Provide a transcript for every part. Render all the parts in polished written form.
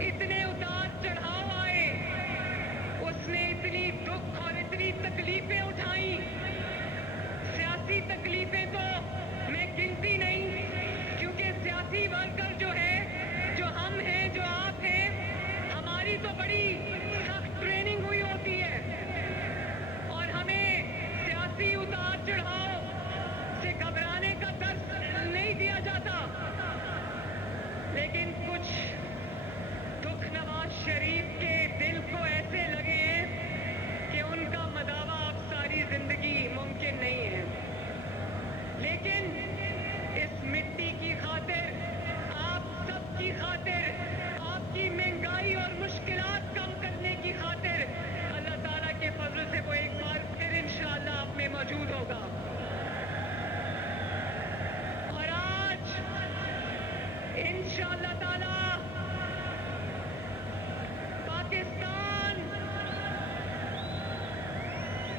اتنے اتار چڑھاؤ آئے، اس نے اتنی دکھ اور اتنی تکلیفیں اٹھائیں، سیاسی تکلیفیں تو میں گنتی نہیں، کیونکہ سیاسی ورکر جو ہے، جو ہم ہیں، جو آپ ہیں، ہماری تو بڑی سخت ٹریننگ ہوئی ہوتی ہے اور ہمیں سیاسی اتار چڑھاؤ سے گھبرانے کا درس نہیں دیا جاتا، لیکن کچھ دکھ نواز شریف کے دل کو ایسے لگے ہیں کہ ان کا مداوع اب ساری زندگی ممکن نہیں ہے، لیکن اس مٹی کی خاطر، آپ سب کی خاطر، آپ کی مہنگائی اور مشکلات کم کرنے کی خاطر اللہ تعالیٰ کے فضل سے وہ ایک بار پھر انشاءاللہ آپ میں موجود ہوگا۔ اور آج انشاءاللہ تعالیٰ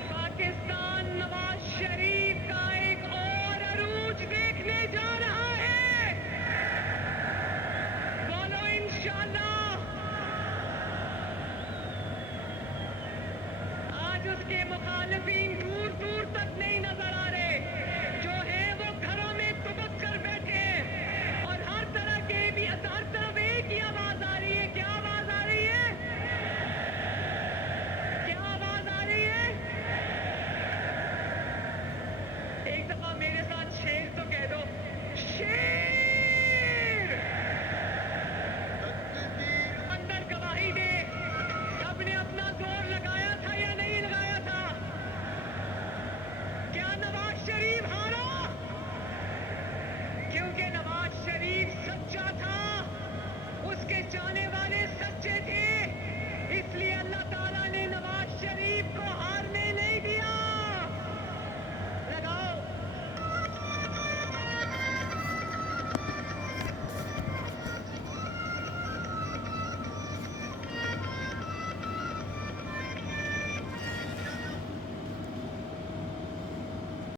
پاکستان نواز شریف کا ایک اور عروج دیکھنے جا رہا ہے، بولو انشاءاللہ۔ آج اس کے مخالفین دور دور تک نہیں نظر آ رہے، جو ہیں وہ گھروں میں دبک کر بیٹھے ہیں، اور ہر طرف ایک ہی آواز آ رہی ہے۔ کیا آواز آ رہی ہے؟ کیا آواز آ رہی ہے؟ ایک دفعہ میرے ساتھ شیر تو کہہ دو، شیر اندر گواہی دے، سب نے اپنا زور لگایا تھا یا نہیں لگایا تھا؟ کیا نواز شریف ہارا؟ کیونکہ نواز شریف سچا تھا، اس کے چاہنے والے سچے تھے، اس لیے اللہ تعالیٰ نے نواز شریف کو